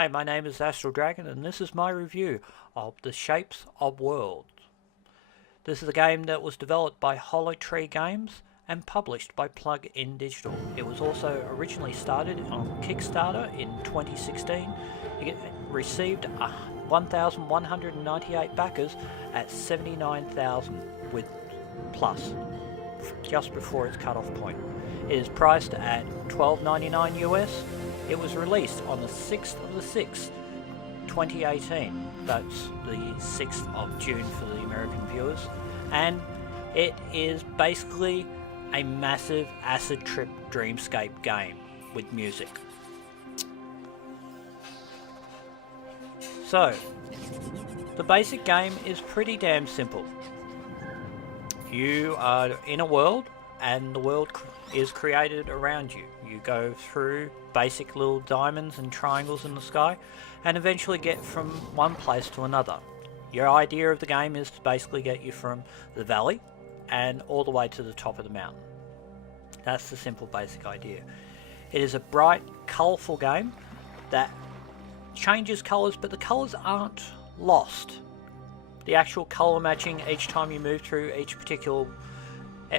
Hi, my name is Astral Dragon and this is my review of The Shapes of Worlds. This is a game that was developed by Hollow Tree Games and published by Plug-in Digital. It was also originally started on Kickstarter in 2016. It received 1,198 backers at 79,000 with plus, just before its cutoff point. It is priced at $12.99 US. It was released on the 6th of the 6th, 2018. That's the 6th of June for the American viewers. And it is basically a massive acid trip dreamscape game with music. So, the basic game is pretty damn simple. You are in a world and the world is created around you. You go through basic little diamonds and triangles in the sky and eventually get from one place to another. Your idea of the game is to basically get you from the valley and all the way to the top of the mountain. That's the simple basic idea. It is a bright, colourful game that changes colours, but the colours aren't lost. The actual colour matching each time you move through each particular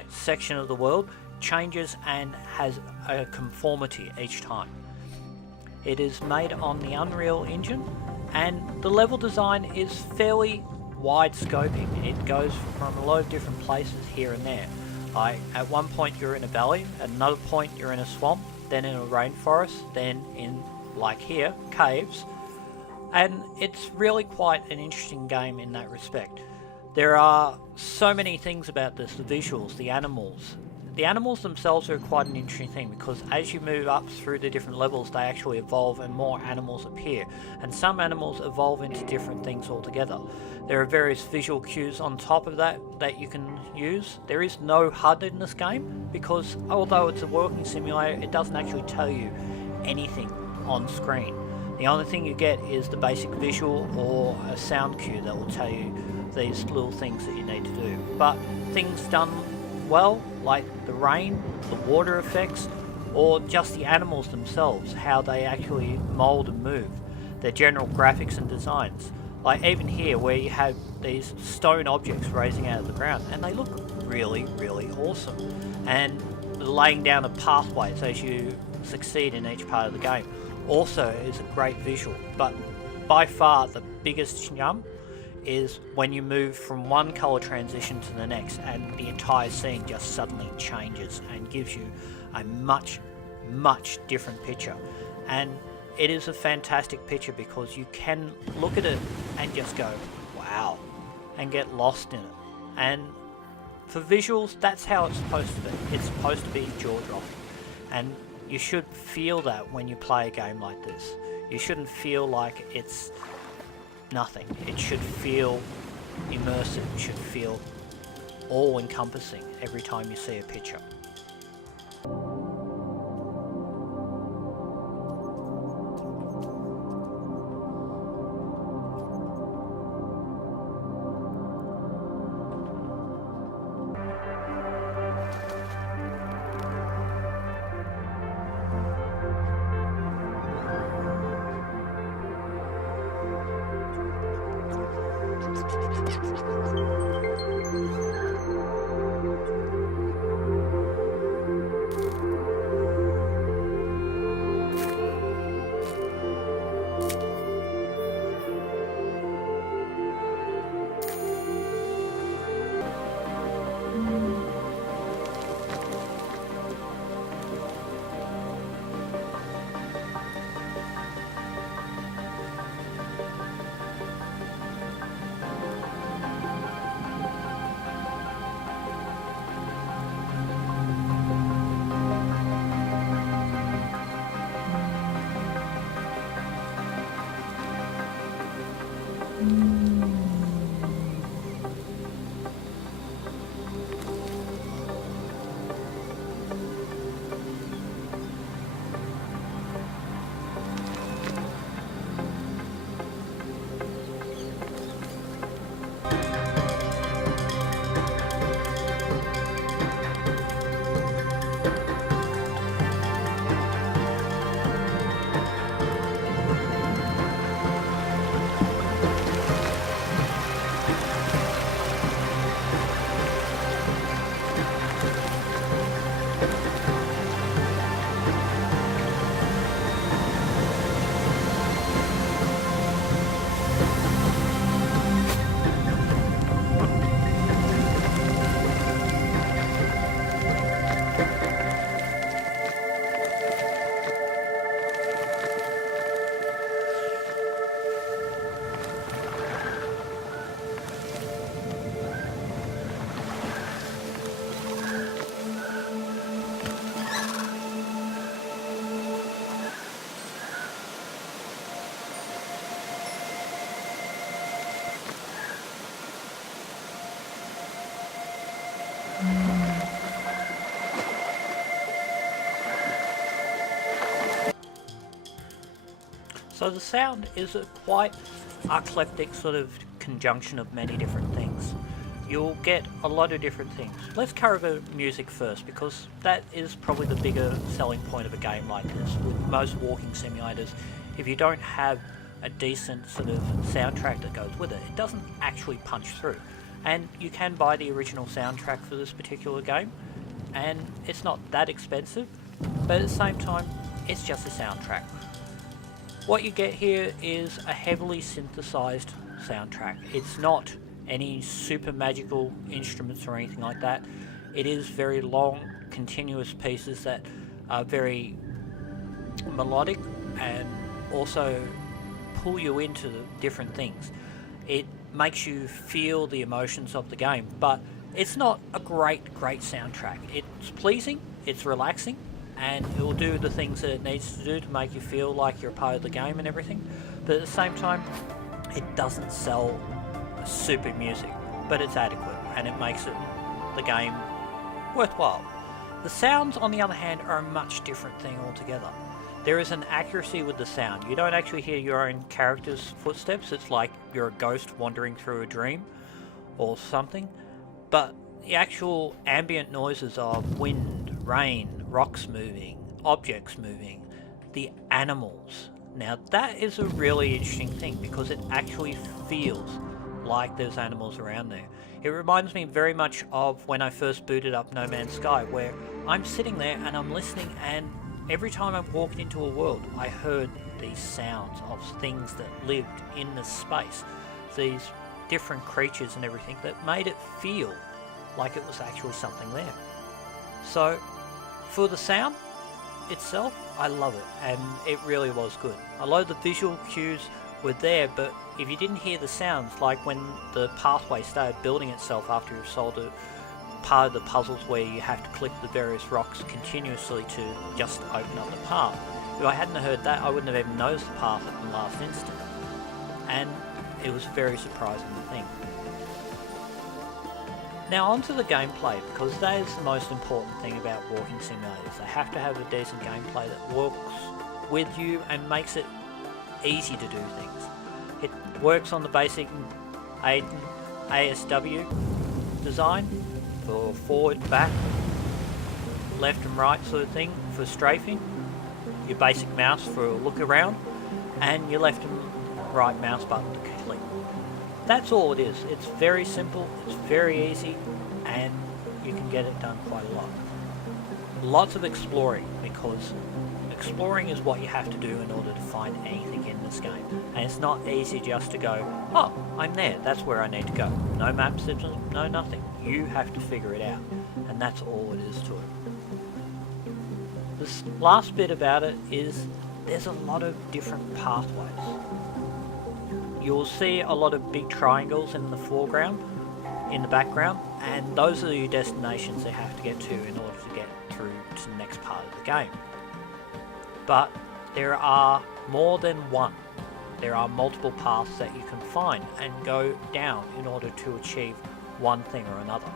section of the world changes and has a conformity each time. It is made on the Unreal Engine and the level design is fairly wide scoping. It goes from a lot of different places here and there. Like at one point you're in a valley, at another point you're in a swamp, then in a rainforest, then in, like here, caves. And it's really quite an interesting game in that respect. There are so many things about this, the visuals, the animals. The animals themselves are quite an interesting thing because as you move up through the different levels they actually evolve and more animals appear, and some animals evolve into different things altogether. There are various visual cues on top of that you can use. There is no HUD in this game because although it's a working simulator it doesn't actually tell you anything on screen. The only thing you get is the basic visual or a sound cue that will tell you these little things that you need to do. But things done well, like the rain, the water effects, or just the animals themselves, how they actually mold and move, their general graphics and designs. Like even here where you have these stone objects raising out of the ground and they look really, really awesome. And laying down of pathways as you succeed in each part of the game also is a great visual. But by far the biggest jump is when you move from one colour transition to the next and the entire scene just suddenly changes and gives you a much different picture. And it is a fantastic picture because you can look at it and just go wow and get lost in it. And for visuals that's how it's supposed to be. It's supposed to be jaw-dropping, and you should feel that when you play a game like this. You shouldn't feel like it's nothing. It should feel immersive. It should feel all-encompassing every time you see a picture. So the sound is a quite eclectic sort of conjunction of many different things. You'll get a lot of different things. Let's cover music first, because that is probably the bigger selling point of a game like this. With most walking simulators, if you don't have a decent sort of soundtrack that goes with it, it doesn't actually punch through. And you can buy the original soundtrack for this particular game, and it's not that expensive, but at the same time, it's just a soundtrack. What you get here is a heavily synthesized soundtrack. It's not any super magical instruments or anything like that. It is very long, continuous pieces that are very melodic and also pull you into different things. It makes you feel the emotions of the game, but it's not a great soundtrack. It's pleasing, it's relaxing, and it will do the things that it needs to do to make you feel like you're a part of the game and everything, but at the same time it doesn't sell super music, but it's adequate and it makes the game worthwhile. The sounds, on the other hand, are a much different thing altogether. There is an accuracy with the sound. You don't actually hear your own character's footsteps. It's like you're a ghost wandering through a dream or something, but the actual ambient noises of wind, rain, rocks moving, objects moving, the animals. Now that is a really interesting thing, because it actually feels like there's animals around there. It reminds me very much of when I first booted up No Man's Sky, where I'm sitting there and I'm listening, and every time I walked into a world I heard these sounds of things that lived in this space, these different creatures and everything that made it feel like it was actually something there. So for the sound itself, I love it, and it really was good. A lot of the visual cues were there, but if you didn't hear the sounds, like when the pathway started building itself after you've solved a part of the puzzles where you have to click the various rocks continuously to just open up the path, if I hadn't heard that, I wouldn't have even noticed the path at the last instant, and it was a very surprising thing. Now onto the gameplay, because that is the most important thing about walking simulators. They have to have a decent gameplay that works with you and makes it easy to do things. It works on the basic ASW design for forward, back, left and right sort of thing for strafing, your basic mouse for a look around, and your left and right mouse button to click. That's all it is. It's very simple, it's very easy, and you can get it done quite a lot. Lots of exploring, because exploring is what you have to do in order to find anything in this game. And it's not easy just to go, oh, I'm there, that's where I need to go. No map system, no nothing. You have to figure it out. And that's all it is to it. This last bit about it is there's a lot of different pathways. You'll see a lot of big triangles in the foreground, in the background, and those are your destinations they have to get to in order to get through to the next part of the game. But there are more than one. There are multiple paths that you can find and go down in order to achieve one thing or another,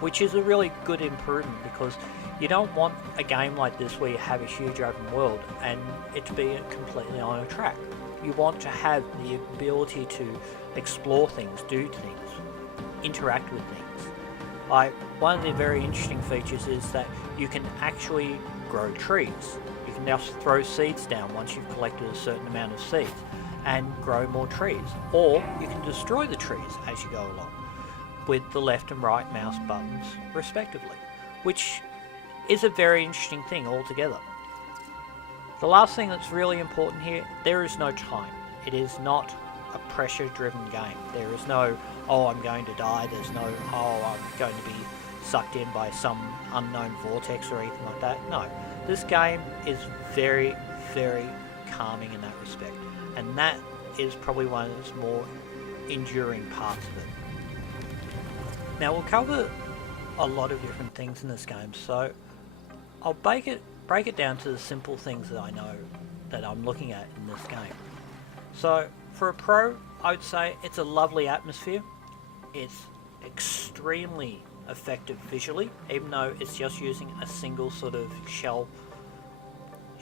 which is a really good improvement, because you don't want a game like this where you have a huge open world and it to be completely on a track. You want to have the ability to explore things, do things, interact with things. Like, one of the very interesting features is that you can actually grow trees. You can now throw seeds down once you've collected a certain amount of seeds and grow more trees. Or you can destroy the trees as you go along with the left and right mouse buttons respectively, which is a very interesting thing altogether. The last thing that's really important here, there is no time. It is not a pressure-driven game. There is no, oh, I'm going to die. There's no, oh, I'm going to be sucked in by some unknown vortex or anything like that. No. This game is very, very calming in that respect. And that is probably one of its more enduring parts of it. Now, we'll cover a lot of different things in this game, so I'll break it down to the simple things that I know that I'm looking at in this game. So for a pro, I would say it's a lovely atmosphere. It's extremely effective visually, even though it's just using a single sort of shell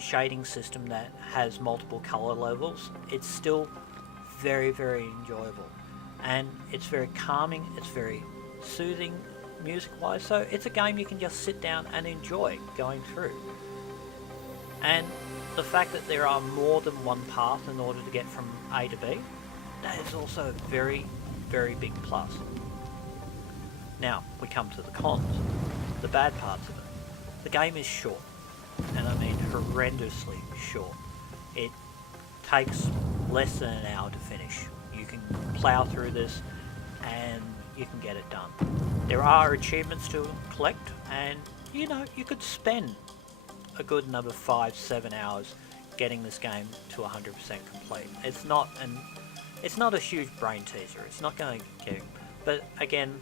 shading system that has multiple color levels, it's still very, very enjoyable. And it's very calming, it's very soothing music-wise, so it's a game you can just sit down and enjoy going through. And the fact that there are more than one path in order to get from A to B, that is also a very, very big plus. Now, we come to the cons, the bad parts of it. The game is short, and I mean horrendously short. It takes less than an hour to finish. You can plow through this and you can get it done. There are achievements to collect, and you know, you could spend a good another 5-7 hours getting this game to 100% complete. It's not a huge brain teaser. It's not going to get, but again,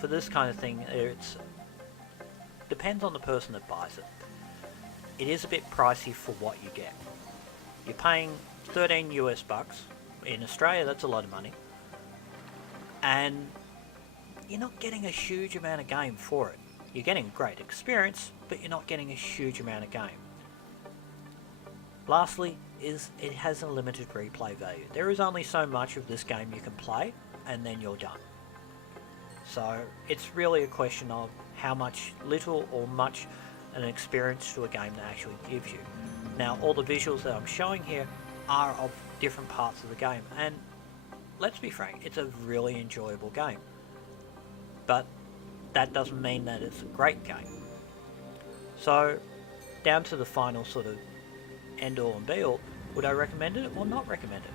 for this kind of thing, it's depends on the person that buys it. It is a bit pricey for what you get. You're paying 13 US bucks. In Australia, that's a lot of money. And you're not getting a huge amount of game for it. You're getting great experience, but you're not getting a huge amount of game. Lastly, is it has a limited replay value. There is only so much of this game you can play, and then you're done. So it's really a question of how much little or much an experience to a game that actually gives you. Now, all the visuals that I'm showing here are of different parts of the game, and let's be frank, it's a really enjoyable game. But that doesn't mean that it's a great game. So, down to the final sort of end all and be all, would I recommend it or not recommend it?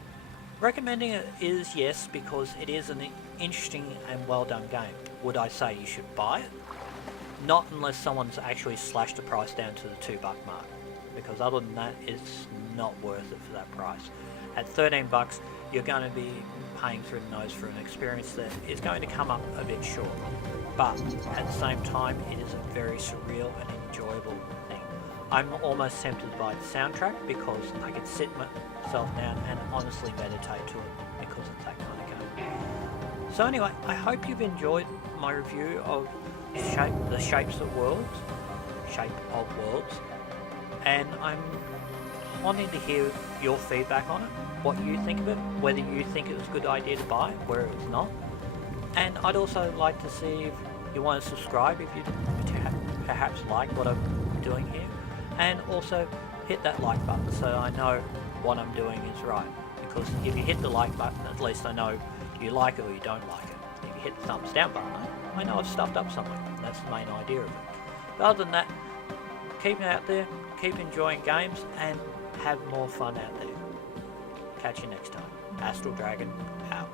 Recommending it is yes, because it is an interesting and well done game. Would I say you should buy it? Not unless someone's actually slashed the price down to the $2 mark, because other than that, it's not worth it for that price. At 13 bucks, you're going to be paying through the nose for an experience that is going to come up a bit short. But at the same time, it is a very surreal and enjoyable thing. I'm almost tempted to buy the soundtrack because I could sit myself down and honestly meditate to it because it's that kind of game. So anyway, I hope you've enjoyed my review of the shape of worlds, and I'm wanting to hear your feedback on it, what you think of it, whether you think it was a good idea to buy, where it was not. And I'd also like to see if you want to subscribe if you perhaps like what I'm doing here, and also hit that like button so I know what I'm doing is right, because if you hit the like button, at least I know you like it or you don't like it. If you hit the thumbs down button, I know I've stuffed up something. That's the main idea of it. But other than that, keep it out there, keep enjoying games, and have more fun out there. Catch you next time. Astral Dragon out.